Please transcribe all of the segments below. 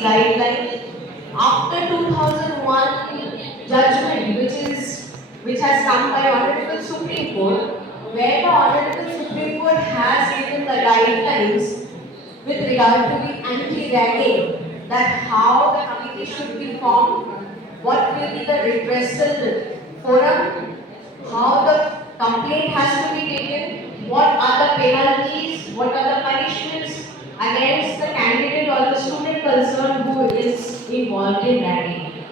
policy guideline after 2001 judgment, which has come by Honorable Supreme Court, where the Honorable Supreme Court has given the guidelines with regard to the anti-ragging, that how the committee should be formed, what will be the redressal forum, how the complaint has to be taken, what are the penalties, what are the punishments against the candidate or the student concerned who is involved in ragging.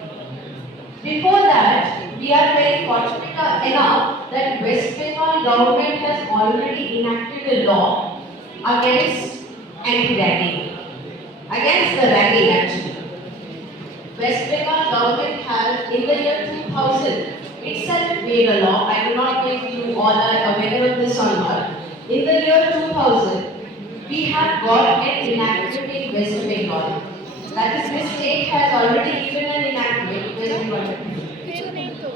Before that, we are very fortunate enough that West Bengal government has already enacted a law against anti-ragging, against the ragging actually. West Bengal government has in the year 2000 itself made a law. I do not know if you all are aware of this or not. In the year 2000, we have got an enactment in West Bengal. That is, this state has already given an enactment, West Bengal,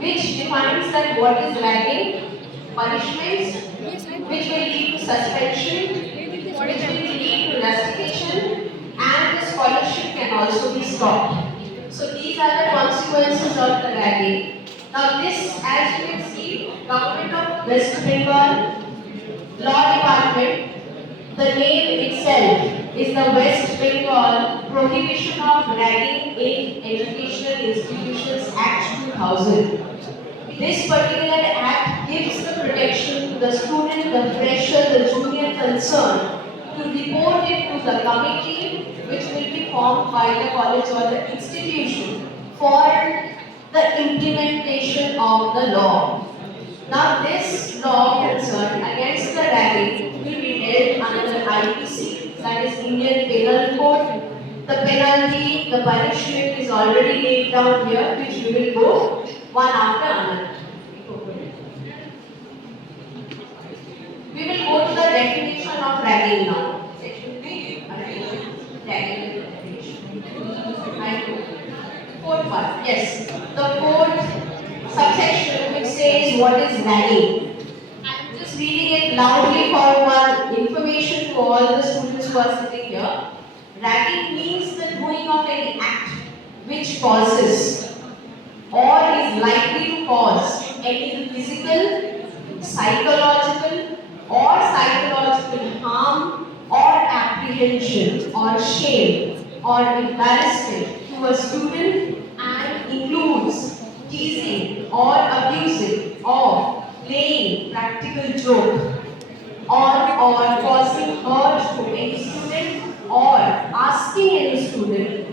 which defines that what is ragging, punishments, which will lead to suspension, which will lead to rustication, and the scholarship can also be stopped. So these are the consequences of the ragging. Now this, as you can see, Government of West Bengal Law Department, the name itself is the West Bengal Prohibition of Ragging in Educational Institutions Act 2000. This particular act gives the protection to the student, the fresher, the junior concerned to report it to the committee which will be formed by the college or the institution for the implementation of the law. Now this law concern against the ragging will be dealt under IPC, that is Indian Penal Code. The penalty, the punishment is already laid down here, which we will go one after another. We will go to the definition of ragging now. Section 3, ragging definition. Fourth part, yes. The fourth subsection which says what is ragging. I am just reading it loudly for one information to all the students who are sitting here. Ragging means the doing of any act which causes or is likely to cause any physical, psychological harm or apprehension or shame or embarrassment to a student and includes teasing or abusing or playing practical joke or causing hurt to any student or asking any student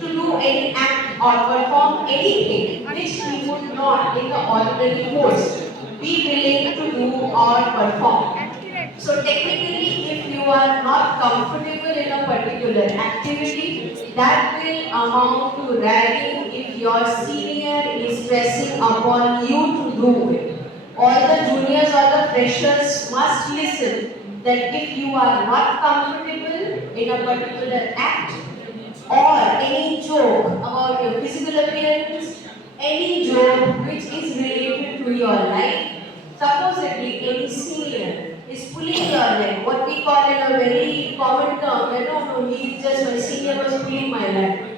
to do any act or perform anything which he would not in the ordinary course be willing to do or perform. So technically, if you are not comfortable in a particular activity, that will amount to ragging if your senior is stressing upon you to do it. All the juniors or the freshers must listen that if you are not comfortable in a particular act or any joke about your physical appearance, any joke which is related to your life, supposedly any senior is pulling your leg, what we call in a very common term, no, he is just my senior was pulling my leg.